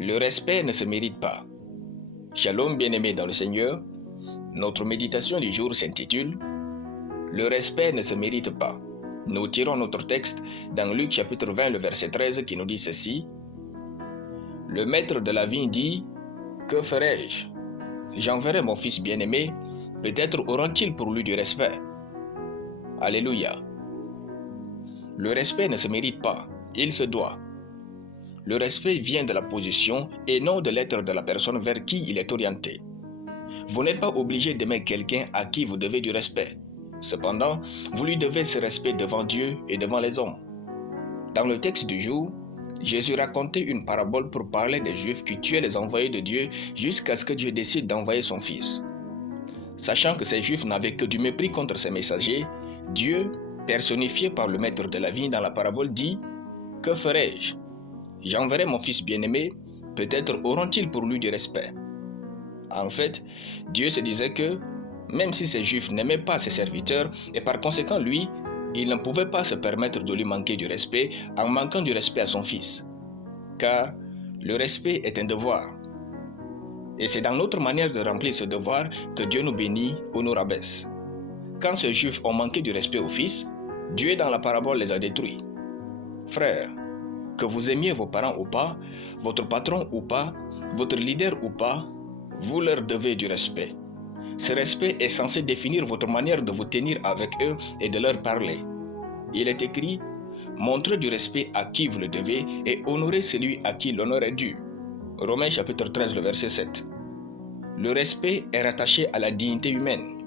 Le respect ne se mérite pas. Shalom bien-aimés dans le Seigneur, notre méditation du jour s'intitule « Le respect ne se mérite pas ». Nous tirons notre texte dans Luc chapitre 20, le verset 13 qui nous dit ceci. « Le maître de la vigne dit « Que ferai-je? J'enverrai mon fils bien-aimé, peut-être auront-ils pour lui du respect. » Alléluia. Le respect ne se mérite pas, il se doit. Le respect vient de la position et non de l'être de la personne vers qui il est orienté. Vous n'êtes pas obligé d'aimer quelqu'un à qui vous devez du respect. Cependant, vous lui devez ce respect devant Dieu et devant les hommes. Dans le texte du jour, Jésus racontait une parabole pour parler des Juifs qui tuaient les envoyés de Dieu jusqu'à ce que Dieu décide d'envoyer son Fils. Sachant que ces Juifs n'avaient que du mépris contre ses messagers, Dieu, personnifié par le maître de la vigne dans la parabole, dit « Que ferai-je? J'enverrai mon fils bien-aimé, peut-être auront-ils pour lui du respect. » En fait, Dieu se disait que, même si ces Juifs n'aimaient pas ses serviteurs, et par conséquent lui, il ne pouvait pas se permettre de lui manquer du respect en manquant du respect à son fils. Car le respect est un devoir. Et c'est dans notre manière de remplir ce devoir que Dieu nous bénit ou nous rabaisse. Quand ces Juifs ont manqué du respect au fils, Dieu dans la parabole les a détruits. Frères, que vous aimiez vos parents ou pas, votre patron ou pas, votre leader ou pas, vous leur devez du respect. Ce respect est censé définir votre manière de vous tenir avec eux et de leur parler. Il est écrit « Montrez du respect à qui vous le devez et honorez celui à qui l'honneur est dû. » Romains chapitre 13, le verset 7. Le respect est rattaché à la dignité humaine.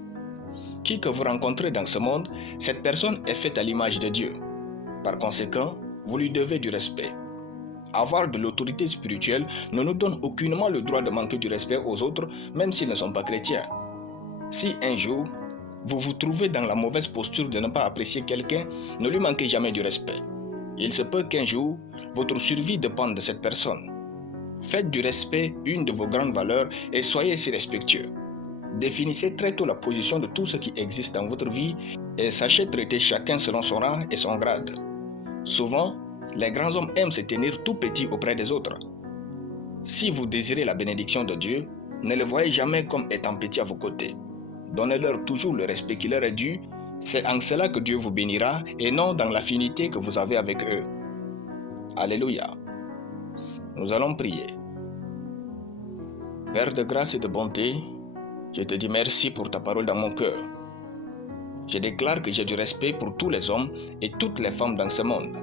Qui que vous rencontrez dans ce monde, cette personne est faite à l'image de Dieu. Par conséquent, vous lui devez du respect. Avoir de l'autorité spirituelle ne nous donne aucunement le droit de manquer du respect aux autres, même s'ils ne sont pas chrétiens. Si un jour, vous vous trouvez dans la mauvaise posture de ne pas apprécier quelqu'un, ne lui manquez jamais du respect. Il se peut qu'un jour, votre survie dépende de cette personne. Faites du respect une de vos grandes valeurs et soyez si respectueux. Définissez très tôt la position de tout ce qui existe dans votre vie et sachez traiter chacun selon son rang et son grade. Souvent, les grands hommes aiment se tenir tout petits auprès des autres. Si vous désirez la bénédiction de Dieu, ne les voyez jamais comme étant petits à vos côtés. Donnez-leur toujours le respect qui leur est dû. C'est en cela que Dieu vous bénira et non dans l'affinité que vous avez avec eux. Alléluia. Nous allons prier. Père de grâce et de bonté, je te dis merci pour ta parole dans mon cœur. Je déclare que j'ai du respect pour tous les hommes et toutes les femmes dans ce monde.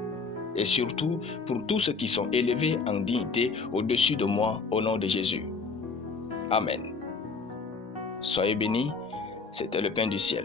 Et surtout pour tous ceux qui sont élevés en dignité au-dessus de moi au nom de Jésus. Amen. Soyez bénis, c'était le pain du ciel.